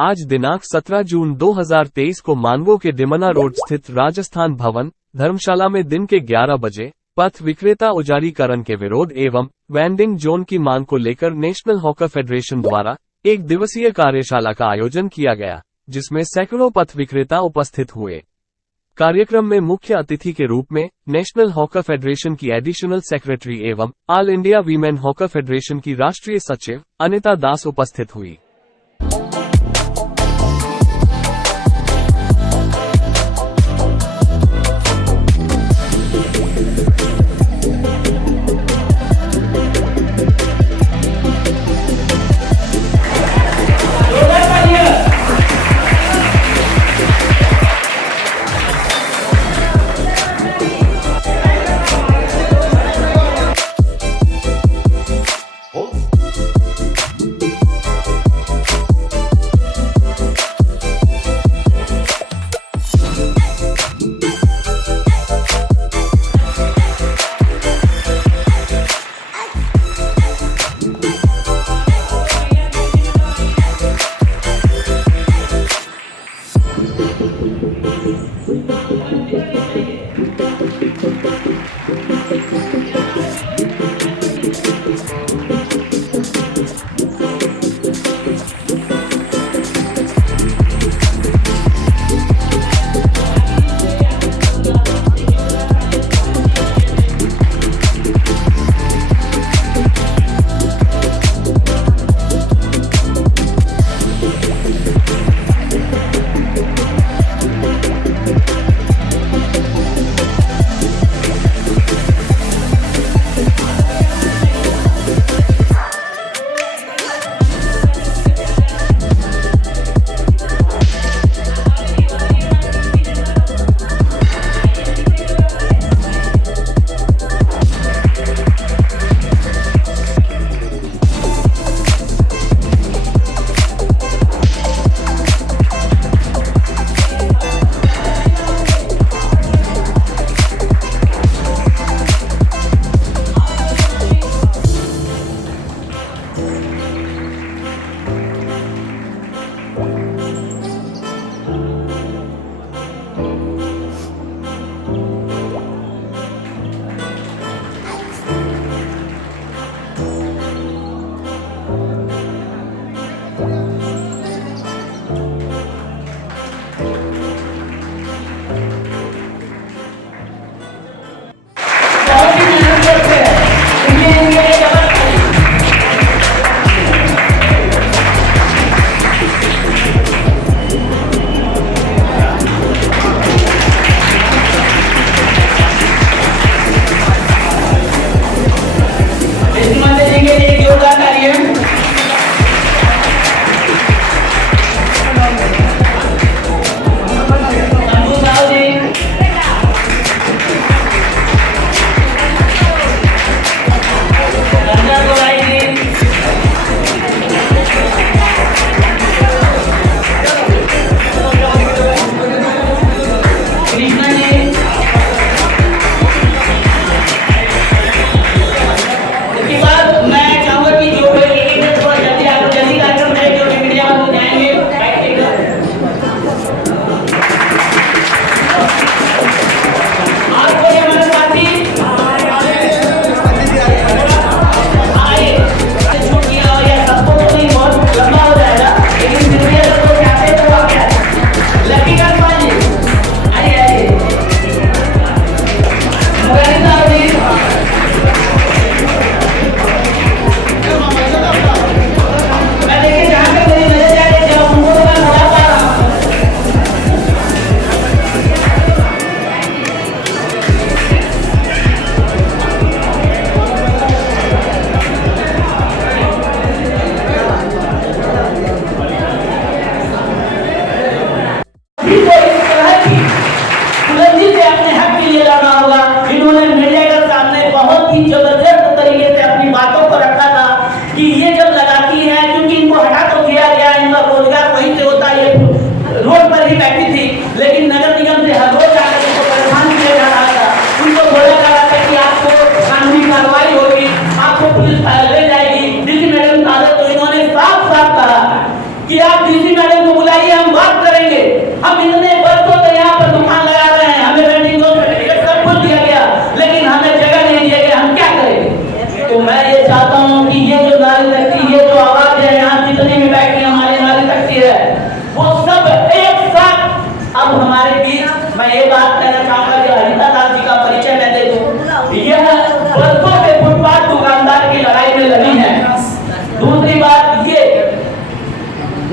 आज दिनांक 17 जून 2023 को मानगो के डिमना रोड स्थित राजस्थान भवन धर्मशाला में दिन के 11 बजे पथ विक्रेता उजारीकरण के विरोध एवं वेंडिंग जोन की मांग को लेकर नेशनल हॉकी फेडरेशन द्वारा एक दिवसीय कार्यशाला का आयोजन किया गया, जिसमें सैकड़ों पथ विक्रेता उपस्थित हुए। कार्यक्रम में मुख्य अतिथि के रूप में नेशनल हॉकी फेडरेशन की एडिशनल सेक्रेटरी एवं all India women hockey federation की राष्ट्रीय सचिव अनिता दास उपस्थित हुई।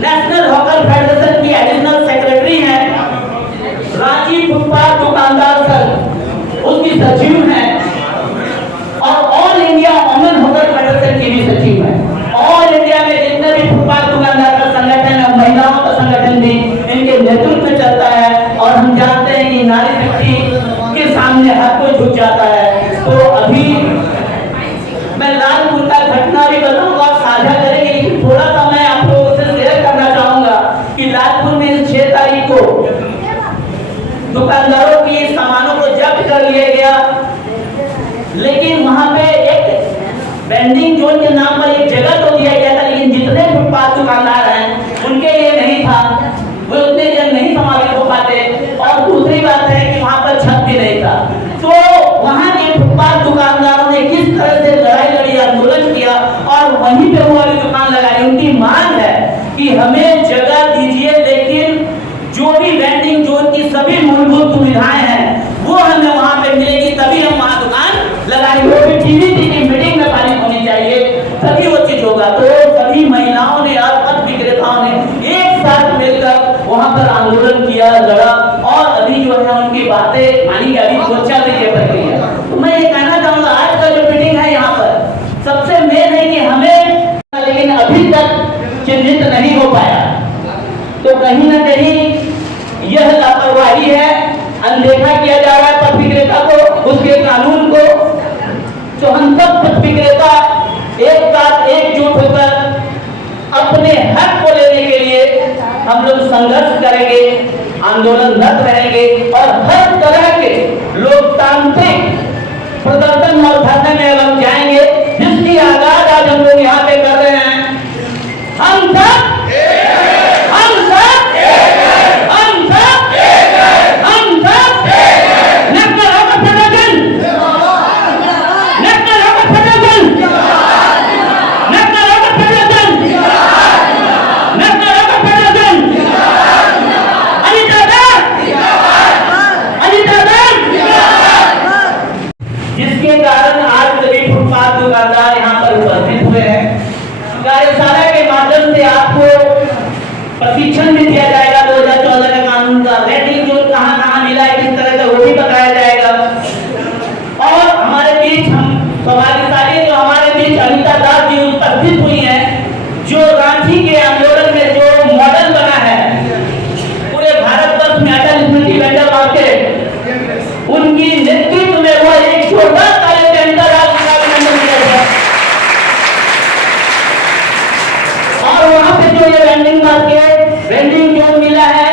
नेशनल हॉकर फेडरेशन की एडिशनल सेक्रेटरी हैं, रांची फुटपाथ दुकानदार संघ उसकी सचिव हैं, और all India women hawker federation की भी सचिव हैं। ऑल इंडिया में जितने भी फुटपाथ दुकानदार का संगठन है, महिलाओं का संगठन भी इनके नेतृत्व में चलता है। और हम जानते हैं कि नारी शक्ति के सामने हर कोई झुक जाता है। तो अभी मैं लालपुर का घटना भी बताऊंगा, साझा करेंगे, लेकिन थोड़ा सा मैं आप लोगों से शेयर करना चाहूंगा कि लालपुर में 6 तारीख को दुकानदारों की सामानों को जब्त कर लिया गया, लेकिन वहां पे एक वेंडिंग जोन के नाम पर एक जगह तो दिया गया था, लेकिन जितने फुटपाथ दुकानदार हैं उनके लिए नहीं था, वो उतने जन नहीं समावेश हो पाते। और दूसरी बात है कि वहां पर छत भी नहीं था। तो वहां के फुटपाथ दुकानदारों ने किस तरह से लड़ाई लड़ी, आंदोलन किया और वहीं पे वो वाली दुकान लगाई। उनकी मांग है कि हमें जगह दीजिए, लेकिन जो भी वेंडिंग जोन की सभी मूलभूत सुविधाएं हैं वो हमें वहां पे मिलेगी, तभी हम वहां दुकान लगाएंगे। वो भी टीवी मीटिंग में पारित होनी चाहिए, तभी वो चीज होगा। तो सभी महिलाओं ने और पथ विक्रेताओं ने एक साथ मिलकर वहां पर आंदोलन किया, लड़ा, और अभी जो है उनकी बातें मानी गई, अभी वो चल रही है प्रक्रिया। तो मैं ये कहना चाहूंगा, आज का जो मीटिंग है यहाँ पर सबसे मेन है कि हमें, लेकिन अभी तक चिन्हित नहीं हो पाया। तो कहीं ना कहीं यह लापरवाही है, अनदेखा किया जा रहा है पथ विक्रेता को, उसके कानून को। तो हम सब पथ विक्रेता एक साथ एकजुट होकर अपने हक को लेने के लिए हम लोग संघर्ष करेंगे, आंदोलनरत रहेंगे और हर तरह के लोकतांत्रिक प्रदर्शन और धरने में हम जाएंगे, जिसकी आगाज आज हम लोग यहाँ पे कर रहे हैं। हम सब दुकानदार यहाँ पर उपस्थित हुए हैं। कार्यशाला के माध्यम से आपको प्रशिक्षण भी दिया जाएगा 2014 के कानून का, वेंडिंग जोन कहाँ कहाँ मिला है, किस तरह से वो भी बताया जाएगा। और हमारे बीच हम सौभाग्यशाली जो हमारे बीच अनिता दास जी उपस्थित हुई हैं, जो रांची के आंदोलन में जो मॉडल बना है पूरे भारतवर्ष में, अटल स्मृति वेंडर मार्केट, उनकी नेतृत्व में वो एक छोटा जो ये वेंडिंग मार्केट, वेंडिंग जोन मिला है,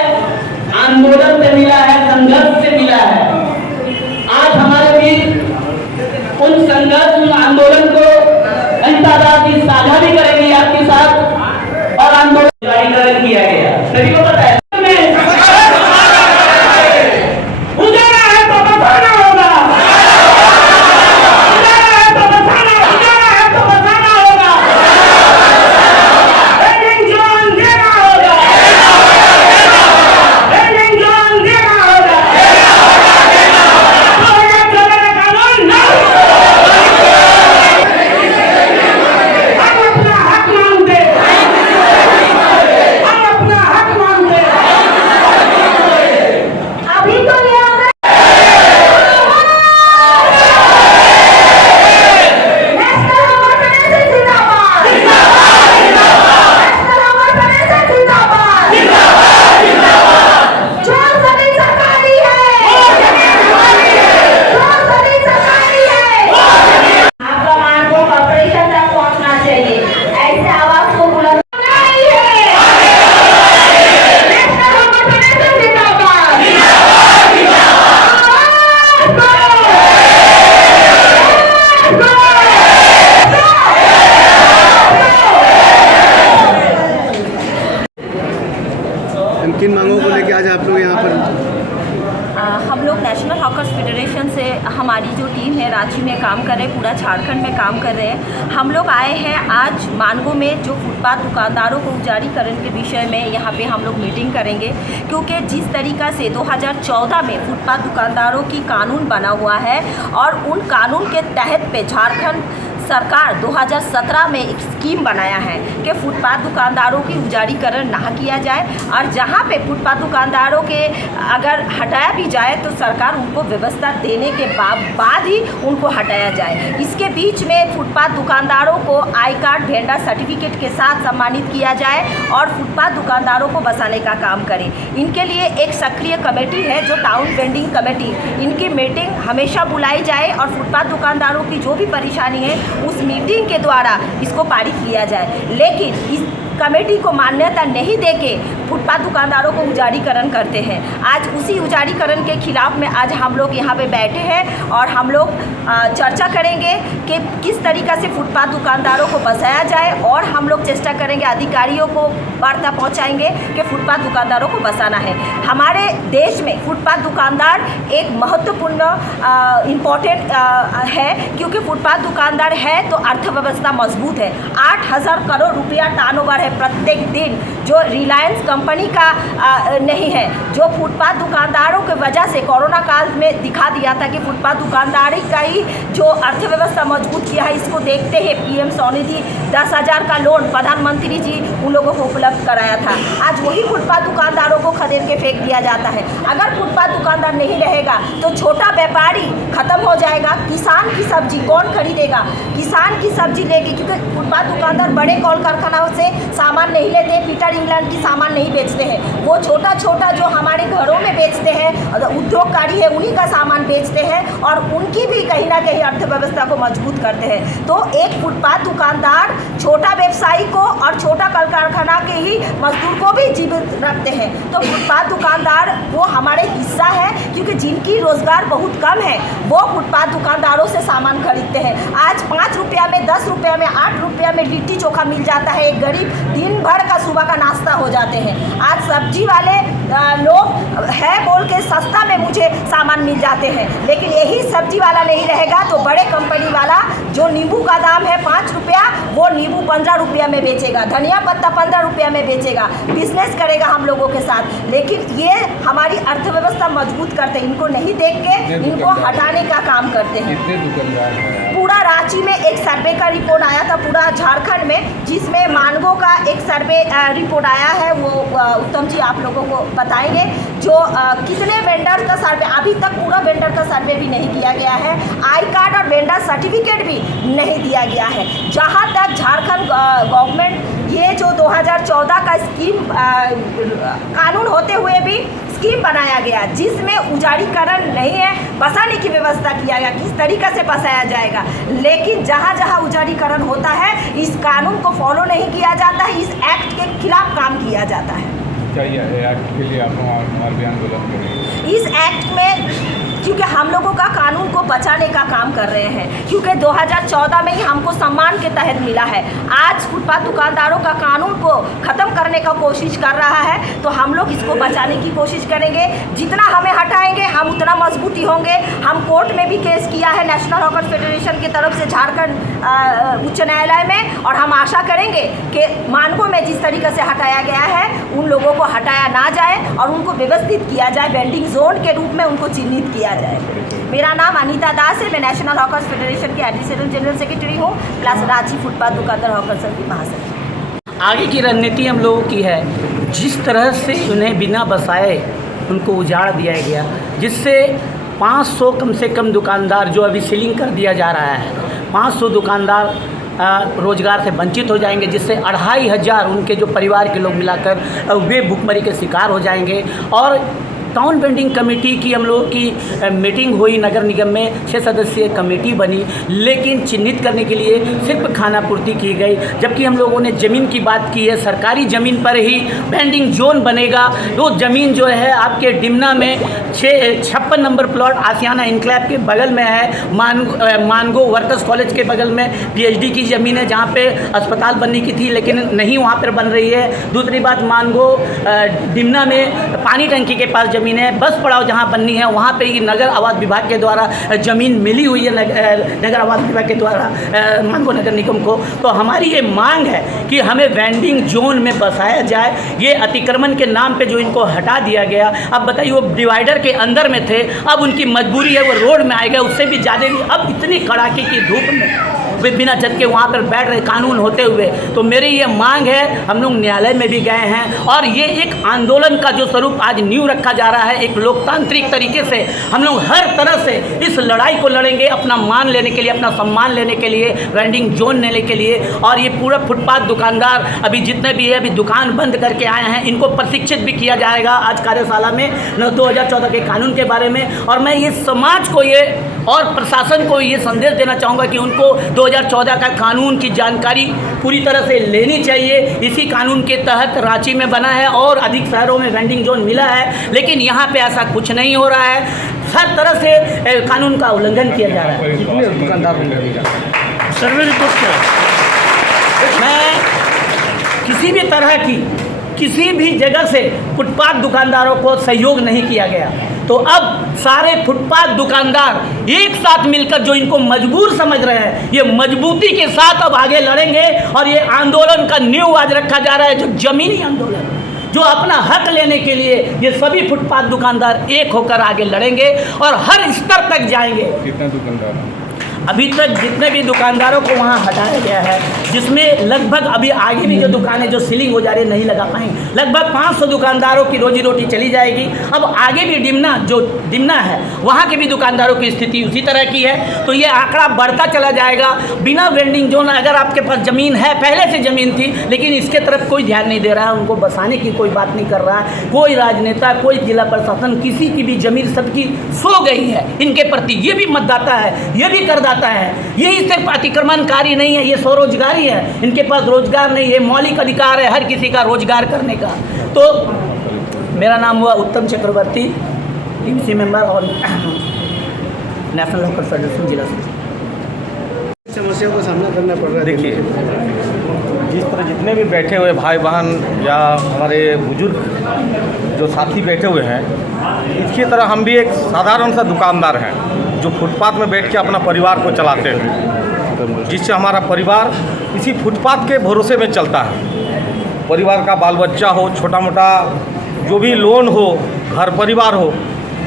आंदोलन से मिला है, संघर्ष से मिला है। आज हमारे बीच उन संघर्ष आंदोलन को अनिता दास जी साझा भी करेंगे आपके साथ, और आंदोलन जारीकरण किया गया, सभी को पता है। किन मांगों को लेकर आज आप लोग यहाँ पर? हम लोग नेशनल हॉकर्स फेडरेशन से, हमारी जो टीम है रांची में काम कर रहे हैं, पूरा झारखंड में काम कर रहे हैं। हम लोग आए हैं आज मानगो में जो फुटपाथ दुकानदारों को उजारीकरण के विषय में यहाँ पे हम लोग मीटिंग करेंगे, क्योंकि जिस तरीक़ा से 2014 में फुटपाथ दुकानदारों की कानून बना हुआ है और उन कानून के तहत पे झारखंड सरकार 2017 में एक स्कीम बनाया है कि फुटपाथ दुकानदारों की उजारीकरण ना किया जाए, और जहाँ पे फुटपाथ दुकानदारों के अगर हटाया भी जाए तो सरकार उनको व्यवस्था देने के बाद ही उनको हटाया जाए। इसके बीच में फुटपाथ दुकानदारों को आई कार्ड, वेंडर सर्टिफिकेट के साथ सम्मानित किया जाए और फुटपाथ दुकानदारों को बसाने का काम करें। इनके लिए एक सक्रिय कमेटी है जो टाउन वेंडिंग कमेटी, इनकी मीटिंग हमेशा बुलाई जाए और फुटपाथ दुकानदारों की जो भी परेशानी है उस मीटिंग के द्वारा इसको पारित किया जाए। लेकिन इस कमेटी को मान्यता नहीं देके फुटपाथ दुकानदारों को उजारीकरण करते हैं। आज उसी उजारीकरण के खिलाफ में आज हम लोग यहाँ पे बैठे हैं और हम लोग चर्चा करेंगे कि किस तरीक़ा से फुटपाथ दुकानदारों को बसाया जाए, और हम लोग चेष्टा करेंगे, अधिकारियों को वार्ता पहुँचाएंगे कि फुटपाथ दुकानदारों को बसाना है। हमारे देश में फुटपाथ दुकानदार एक महत्वपूर्ण इम्पोर्टेंट है, क्योंकि फुटपाथ दुकानदार है तो अर्थव्यवस्था मजबूत है। 8,000 करोड़ रुपया टर्नओवर है प्रत्येक दिन, जो रिलायंस कंपनी का नहीं है। जो फुटपाथ दुकानदारों की वजह से कोरोना काल में दिखा दिया था कि फुटपाथ दुकानदारी का ही जो अर्थव्यवस्था मजबूत किया है, इसको देखते हुए पीएम स्वनिधि 10,000 का लोन प्रधानमंत्री जी उन लोगों को उपलब्ध कराया था। आज वही फुटपाथ दुकानदारों को खदेड़ के फेंक दिया जाता है। अगर फुटपाथ दुकानदार नहीं रहेगा तो छोटा व्यापारी खत्म हो जाएगा। किसान की सब्जी कौन खरीदेगा? किसान की सब्जी लेके, क्योंकि फुटपाथ दुकानदार बड़े कॉल कारखानाओं से सामान नहीं लेते, पीटर इंग्लैंड की सामान नहीं बेचते हैं, वो छोटा छोटा जो हमारे घरों में बेचते हैं, उद्योगकारी है, उन्हीं का सामान बेचते हैं और उनकी भी कहीं ना कहीं अर्थव्यवस्था को मजबूत करते हैं। तो एक फुटपाथ दुकानदार छोटा व्यवसायी को और छोटा कल कारखाना के ही मजदूर को भी जीवित रखते हैं। तो फुटपाथ दुकानदार वो हमारे हिस्सा है, क्योंकि जिनकी रोजगार बहुत कम है वो फुटपाथ दुकानदारों से सामान खरीदते हैं। आज 5 रुपया में, 10 रुपया में, 8 रुपया में लिट्टी चोखा मिल जाता है। एक गरीब दिन भर का सुबह का नाश्ता हो जाते हैं। आज सब्जी वाले लोग है बोल के सस्ता में मुझे सामान मिल जाते हैं, लेकिन यही सब्जी वाला नहीं रहेगा तो बड़े कंपनी वाला जो नींबू का दाम है 5 रुपया, वो नींबू 15 रुपया में बेचेगा, धनिया पत्ता 15 रुपया में बेचेगा, बिजनेस करेगा हम लोगों के साथ। लेकिन ये हमारी अर्थव्यवस्था मजबूत करते हैं, इनको नहीं देख के इनको हटाने का काम करते हैं। पूरा रांची में एक सर्वे का रिपोर्ट आया था, पूरा झारखंड में, जिसमें मानगो का एक सर्वे रिपोर्ट आया है, वो उत्तम जी आप लोगों को बताएंगे। जो कितने वेंडर का सर्वे, अभी तक पूरा वेंडर का सर्वे भी नहीं किया गया है, आई कार्ड और वेंडर सर्टिफिकेट भी नहीं दिया गया है। जहाँ तक झारखंड गवर्नमेंट ये जो 2014 का स्कीम कानून होते हुए भी स्कीम बनाया गया, जिसमें उजारीकरण नहीं है, बसाने की व्यवस्था किया गया, किस तरीक़े से बसाया जाएगा। लेकिन जहाँ जहाँ उजारीकरण होता है इस कानून को फॉलो नहीं किया जाता है, इस एक्ट के खिलाफ काम किया जाता है। चाहिए एक्ट के लिए आप हमारे बयान बुलंद करेंगे। इस एक्ट में क्योंकि हम लोगों का कानून को बचाने का काम कर रहे हैं, क्योंकि 2014 में ही हमको सम्मान के तहत मिला है। आज फुटपाथ दुकानदारों का कानून को ख़त्म करने का कोशिश कर रहा है, तो हम लोग इसको बचाने की कोशिश करेंगे। जितना हमें हटाएंगे हम उतना मजबूती होंगे। हम कोर्ट में भी केस किया है नेशनल हॉकर्स फेडरेशन की तरफ से झारखंड उच्च न्यायालय में, और हम आशा करेंगे कि मानगो में जिस तरीके से हटाया गया है उन लोगों को हटाया ना जाए और उनको व्यवस्थित किया जाए, वेंडिंग जोन के रूप में उनको चिन्हित किया जाए। मेरा नाम अनीता दास है, मैं नेशनल हॉकर्स फेडरेशन के एडिशनल जनरल सेक्रेटरी हूँ, प्लस रांची फुटपाथ दुकानदार हॉकर्स की महासचिव। आगे की रणनीति हम लोगों की है, जिस तरह से उन्हें बिना बसाए उनको उजाड़ दिया गया, जिससे 500 कम से कम दुकानदार जो अभी सीलिंग कर दिया जा रहा है, 500 दुकानदार रोजगार से वंचित हो जाएंगे, जिससे 2500 उनके जो परिवार के लोग मिलाकर वे भुखमरी के शिकार हो जाएंगे। और टाउन वेंडिंग कमेटी की हम लोगों की मीटिंग हुई, नगर निगम में 6 सदस्यीय कमेटी बनी, लेकिन चिन्हित करने के लिए सिर्फ खानापूर्ति की गई, जबकि हम लोगों ने ज़मीन की बात की है। सरकारी ज़मीन पर ही वेंडिंग जोन बनेगा। वो ज़मीन जो है आपके डिमना में 56 नंबर प्लॉट आसियाना इनक्लेव के बगल में है, मानगो वर्कर्स कॉलेज के बगल में पीएचडी की ज़मीन है, जहाँ पे अस्पताल बनने की थी लेकिन नहीं वहाँ पर बन रही है। दूसरी बात, मानगो डिमना में पानी टंकी के पास ज़मीन है, बस पड़ाव जहाँ बननी है वहाँ पे ही नगर आवास विभाग के द्वारा ज़मीन मिली हुई है, नगर आवास विभाग के द्वारा मानगो नगर निगम को। तो हमारी ये मांग है कि हमें वेंडिंग जोन में बसाया जाए। ये अतिक्रमण के नाम पे जो इनको हटा दिया गया, अब बताइए वो डिवाइडर के अंदर में थे, अब उनकी मजबूरी है वो रोड में आएगा, उससे भी ज़्यादा। अब इतनी कड़ाके की धूप में वे बिना जज के वहाँ पर बैठ रहे कानून होते हुए। तो मेरी ये मांग है, हम लोग न्यायालय में भी गए हैं और ये एक आंदोलन का जो स्वरूप आज न्यू रखा जा रहा है, एक लोकतांत्रिक तरीके से हम लोग हर तरह से इस लड़ाई को लड़ेंगे, अपना मान लेने के लिए, अपना सम्मान लेने के लिए, वेंडिंग जोन लेने के लिए। और ये पूरा फुटपाथ दुकानदार अभी जितने भी है, अभी दुकान बंद करके आए हैं, इनको प्रशिक्षित भी किया जाएगा आज कार्यशाला में 2014 के कानून के बारे में। और मैं ये समाज को ये और प्रशासन को ये संदेश देना चाहूँगा कि उनको 2014 का कानून की जानकारी पूरी तरह से लेनी चाहिए। इसी कानून के तहत रांची में बना है और अधिक शहरों में वेंडिंग जोन मिला है, लेकिन यहाँ पे ऐसा कुछ नहीं हो रहा है। हर तरह से कानून का उल्लंघन किया जा रहा है। सर्वे रिपोर्ट क्या है? मैं किसी भी तरह की किसी भी जगह से फुटपाथ दुकानदारों को सहयोग नहीं किया गया। तो अब सारे फुटपाथ दुकानदार एक साथ मिलकर जो इनको मजबूर समझ रहे हैं, ये मजबूती के साथ अब आगे लड़ेंगे। और ये आंदोलन का न्यू आज रखा जा रहा है, जो जमीनी आंदोलन, जो अपना हक लेने के लिए ये सभी फुटपाथ दुकानदार एक होकर आगे लड़ेंगे और हर स्तर तक जाएंगे। कितने दुकानदार? अभी तक जितने भी दुकानदारों को वहाँ हटाया गया है, जिसमें लगभग अभी आगे भी जो दुकानें जो सीलिंग हो जा रही है नहीं लगा पाएंगे, लगभग 500 दुकानदारों की रोजी रोटी चली जाएगी। अब आगे भी डिमना है वहाँ के भी दुकानदारों की स्थिति उसी तरह की है। तो ये आंकड़ा बढ़ता चला जाएगा। बिना वेंडिंग जोन, अगर आपके पास ज़मीन है, पहले से ज़मीन थी, लेकिन इसके तरफ कोई ध्यान नहीं दे रहा है, उनको बसाने की कोई बात नहीं कर रहा है, कोई राजनेता, कोई जिला प्रशासन, किसी की भी ज़मीन सबकी सो गई है इनके प्रति। ये भी मतदाता है, ये भी करदाता है। ये सिर्फ अतिक्रमणकारी नहीं है, ये स्वरोजगारी है। इनके पास रोजगार नहीं है, मौलिक अधिकार है हर किसी का रोजगार करने का। तो मेरा नाम हुआ उत्तम चक्रवर्ती, टीसी मेंबर और नेशनल हॉकर फेडरेशन जिला से। समस्याओं का सामना करना पड़ रहा है। देखिए, जिस तरह जितने भी बैठे हुए भाई बहन या हमारे बुजुर्ग जो साथी बैठे हुए हैं, इसकी तरह हम भी एक साधारण सा दुकानदार हैं जो फुटपाथ में बैठ के अपना परिवार को चलाते हैं, जिससे हमारा परिवार इसी फुटपाथ के भरोसे में चलता है। परिवार का बाल बच्चा हो, छोटा मोटा जो भी लोन हो, घर परिवार हो,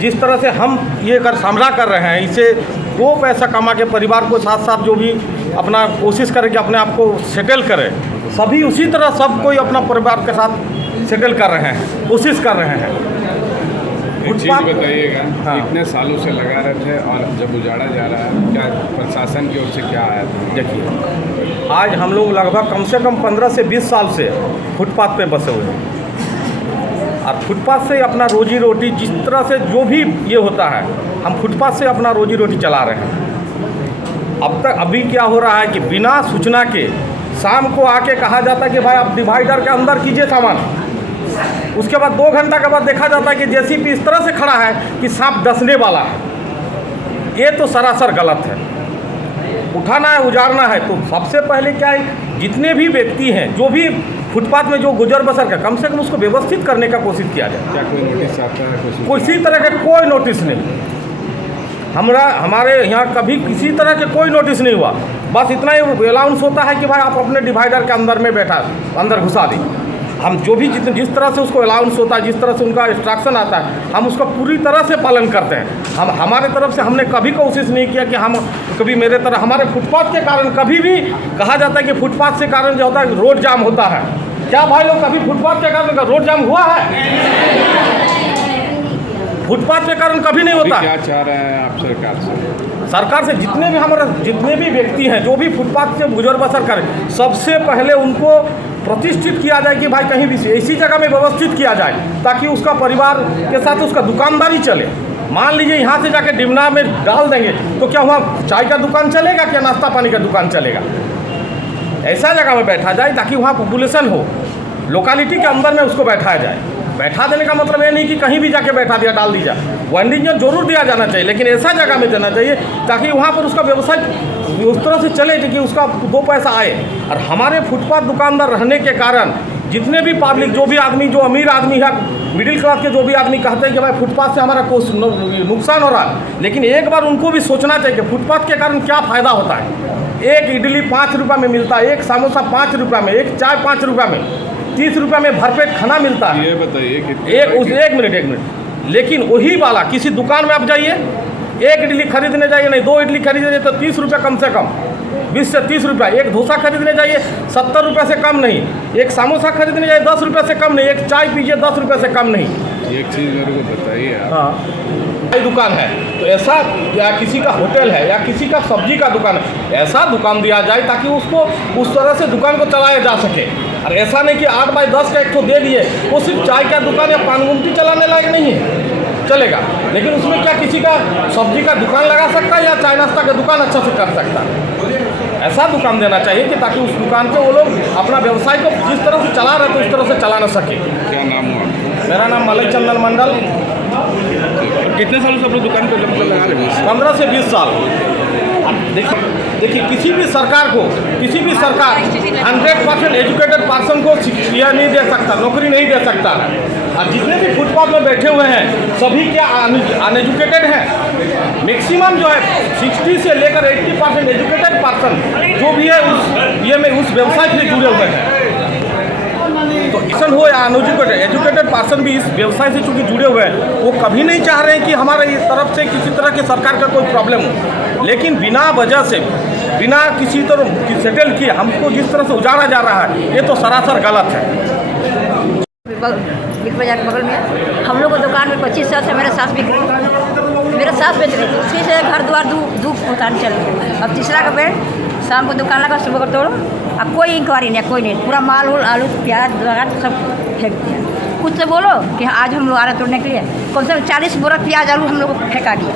जिस तरह से हम ये सामना कर रहे हैं, इसे 2 पैसा कमा के परिवार को साथ साथ जो भी अपना कोशिश करें कि अपने आप को सेटल करें, सभी उसी तरह सब कोई अपना परिवार के साथ सेटल कर रहे हैं, कोशिश कर रहे हैं। एक चीज़ बताइएगा, हाँ। इतने सालों से लगा रहे थे और जब उजाड़ा जा रहा है, क्या प्रशासन की ओर से क्या आया था? देखिए, आज हम लोग लगभग कम से कम 15 से 20 साल से फुटपाथ पे बसे हुए हैं और फुटपाथ से अपना रोजी रोटी, जिस तरह से जो भी ये होता है, हम फुटपाथ से अपना रोजी रोटी चला रहे हैं। अब तक अभी क्या हो रहा है कि बिना सूचना के शाम को आके कहा जाता है कि भाई आप डिवाइडर के अंदर कीजिए सामान, उसके बाद 2 घंटा के बाद देखा जाता है कि जेसीबी इस तरह से खड़ा है कि सांप डसने वाला है। ये तो सरासर गलत है। उठाना है, उजाड़ना है, तो सबसे पहले क्या है, जितने भी व्यक्ति हैं, जो भी फुटपाथ में जो गुजर बसर का, कम से कम उसको व्यवस्थित करने का कोशिश किया जाए। क्या कोई नोटिस आता है? किसी तरह का कोई नोटिस नहीं, हमारे यहाँ कभी किसी तरह के कोई नोटिस नहीं हुआ। बस इतना ही अलाउंस होता है कि भाई आप अपने डिवाइडर के अंदर में बैठा, अंदर घुसा दी। हम जो भी जिस तरह से उसको अलाउंस होता है, जिस तरह से उनका इंस्ट्रक्शन आता है, हम उसका पूरी तरह से पालन करते हैं। हमारे तरफ से हमने कभी कोशिश नहीं किया कि हम कभी मेरे तरह हमारे फुटपाथ के कारण कभी भी कहा जाता है कि फुटपाथ से कारण जो होता है रोड जाम होता है। क्या भाई लोग कभी फुटपाथ के कारण रोड जाम हुआ है? फुटपाथ के कारण कभी नहीं होता। क्या चाह रहे हैं आप सरकार से? सरकार से जितने भी व्यक्ति हैं जो भी फुटपाथ से गुजर बसर करें, सबसे पहले उनको प्रतिष्ठित किया जाए कि भाई कहीं भी ऐसी जगह में व्यवस्थित किया जाए ताकि उसका परिवार के साथ उसका दुकानदारी चले। मान लीजिए यहाँ से जाके डिमना में डाल देंगे तो क्या वहाँ चाय का दुकान चलेगा, क्या नाश्ता पानी का दुकान चलेगा? ऐसा जगह में बैठा जाए ताकि वहाँ पॉपुलेशन हो, लोकेलिटी के अंदर में उसको बैठाया जाए। बैठा देने का मतलब ये नहीं कि कहीं भी जाके बैठा दिया, डाल दीजिए। वेंडिंग जोन जरूर दिया जाना चाहिए, लेकिन ऐसा जगह में देना चाहिए ताकि वहाँ पर उसका व्यवसाय उस तरह से चले कि उसका 2 पैसा आए। और हमारे फुटपाथ दुकानदार रहने के कारण जितने भी पब्लिक, जो भी आदमी, जो अमीर आदमी है, मिडिल क्लास के जो भी आदमी कहते हैं कि भाई फुटपाथ से हमारा कुछ नुकसान हो रहा है, लेकिन एक बार उनको भी सोचना चाहिए कि फुटपाथ के कारण क्या फ़ायदा होता है। एक इडली 5 रुपये में मिलता है, एक समोसा 5 रुपये में, एक चाय 5 रुपये में, 30 रुपये में भरपेट खाना मिलता है। ये बताइए एक मिनट, लेकिन वही वाला किसी दुकान में आप जाइए, 1 इडली खरीदने जाइए, नहीं 2 इडली खरीदने तो 30 रुपये कम से कम, 20 से 30 रुपया। एक डोसा खरीदने जाइए 70 रुपये से कम नहीं, एक समोसा खरीदने जाइए 10 रुपये से कम नहीं, एक चाय पीजिए 10 रुपये से कम नहीं। एक चीज़ मेरे को बताइए आप। हाँ, दुकान है तो ऐसा, या किसी का होटल है या किसी का सब्जी का दुकान है, ऐसा दुकान दिया जाए ताकि उसको उस तरह से दुकान को चलाया जा सके। और ऐसा नहीं कि 8 बाई 10 का एक तो दे दिए, वो सिर्फ चाय का दुकान या पान गुमटी चलाने लायक नहीं है, चलेगा। लेकिन उसमें क्या किसी का सब्जी का दुकान लगा सकता है या चाय नाश्ता का दुकान अच्छा से कर सकता है। ऐसा दुकान देना चाहिए कि ताकि उस दुकान पे वो लोग अपना व्यवसाय को जिस तरह से चला रहे थे उस तरह से चला ना सके। क्या नाम हुआ? मेरा नाम मलय चंदन मंडल। कितने सालों से आप लोग दुकान पे लगा रहे हैं? 15 से 20 साल। देखिए किसी भी सरकार 100% एजुकेटेड पर्सन को शिक्षा नहीं दे सकता, नौकरी नहीं दे सकता। और जितने भी फुटपाथ में बैठे हुए हैं सभी क्या अनएजुकेटेड हैं? मैक्सिमम जो है 60 से लेकर 80% एजुकेटेड पर्सन जो भी है उस व्यवसाय से जुड़े हुए हैं। तो पर्सन हो या अनएजुकेटेड, एजुकेटेड पर्सन भी इस व्यवसाय से चूँकि जुड़े हुए हैं, वो कभी नहीं चाह रहे हैं कि हमारे इस तरफ से किसी तरह की सरकार का कोई प्रॉब्लम हो। लेकिन बिना वजह से, बिना किसी तरह की सेटल किए हमको जिस तरह से उजाड़ा जा रहा है, ये तो सरासर गलत है। बिग बाजार के बगल में हम लोग को दुकान में 25 साल से मेरे सास बिक रही, मेरे सास बेच रही थी, उसी से घर द्वार दूध उतार चल रही। अब तीसरा का बेड शाम को दुकान लगा, सुबह को तोड़ो, अब कोई इंक्वायरी नहीं, कोई नहीं, पूरा माल उल आलू प्याज लगाट सब फेंक दिया। कुछ से बोलो कि आज हम लोग आ रहे तोड़ने के लिए, कम से कम 40 बोरा प्याज आलू हम लोग को फेंका दिया,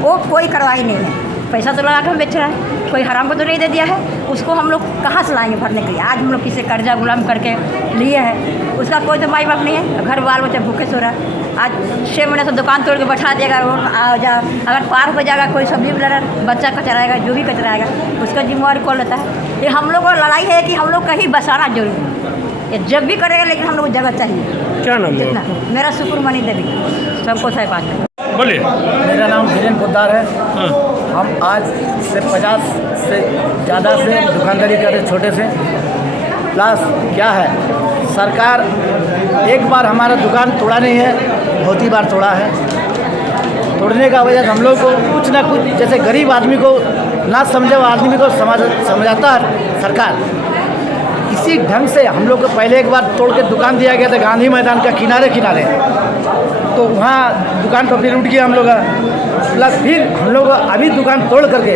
वो कोई कार्रवाई नहीं है। पैसा तो लगा के हम बेच रहा है, कोई हराम को तो नहीं दे दिया है, उसको हम लोग कहाँ से लाएंगे भरने के लिए? आज हम लोग किसी कर्जा गुलाम करके लिए हैं, उसका कोई तो माई बाप नहीं है, घर बाल बच्चे भूखे सो रहा है। आज 6 महीने से दुकान तोड़ के बैठा देगा, अगर पार हो जाएगा कोई सब्जी वाला बच्चा कचराएगा, जो भी कचराएगा उसका जिम्मेवारी कौन लेता है? ये हम लोग को लड़ाई है कि हम लोग कहीं बसाना जरूरी है, ये जब भी करेगा लेकिन हम लोग को जगह चाहिए। क्या नाम है? मेरा सुकुरमणि देवी, सबको सही बात है। बोलिए। मेरा नाम धीरेन्द्र पोद्दार है। हम आज से 50 से ज़्यादा से दुकानदारी कर रहे, छोटे से। प्लस क्या है, सरकार एक बार हमारा दुकान तोड़ा नहीं है, बहुत ही बार तोड़ा है। तोड़ने का वजह हम लोग को कुछ ना कुछ, जैसे गरीब आदमी को ना समझे वो आदमी को समझाता है सरकार। इसी ढंग से हम लोग को पहले एक बार तोड़ के दुकान दिया गया था गांधी मैदान का किनारे, तो वहाँ दुकान पर फिर उठ गया हम लोग। प्लस फिर हम लोग अभी दुकान तोड़ करके,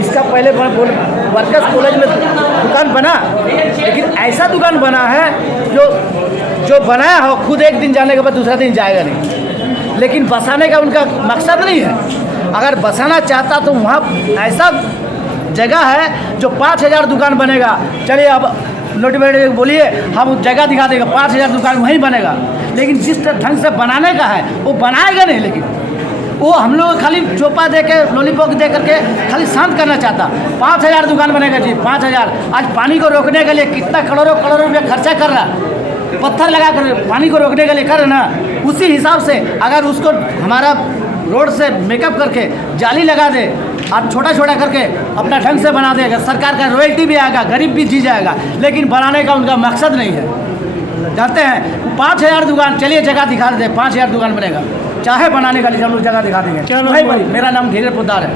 इसका पहले वर्कर्स कॉलेज में दुकान बना, लेकिन ऐसा दुकान बना है जो बनाया हो खुद एक दिन जाने के बाद दूसरा दिन जाएगा नहीं, लेकिन बसाने का उनका मकसद नहीं है। अगर बसाना चाहता तो वहाँ ऐसा जगह है जो 5000 दुकान बनेगा। चलिए अब नोटिफिकेशन बोलिए, हम जगह दिखा देगा, 5000 दुकान वहीं बनेगा, लेकिन जिस ढंग से बनाने का है वो बनाएगा नहीं। लेकिन वो हम लोग खाली चोपा दे के, लॉलीपॉप दे करके खाली शांत करना चाहता। 5000 दुकान बनेगा जी, 5000। आज पानी को रोकने के लिए कितना करोड़ों रुपये खर्चा कर रहा, पत्थर लगा कर पानी को रोकने के लिए कर ना, उसी हिसाब से अगर उसको हमारा रोड से मेकअप करके जाली लगा दे और छोटा छोटा करके अपना ढंग से बना देगा, सरकार का रॉयल्टी भी आएगा, गरीब भी जी जाएगा, लेकिन बनाने का उनका मकसद नहीं है। जानते हैं 5000 दुकान, चलिए जगह दिखा देते, 5000 दुकान बनेगा, चाहे बनाने का लिए हम लोग जगह दिखा देंगे। मेरा नाम धीरेन्द्र पोद्दार है।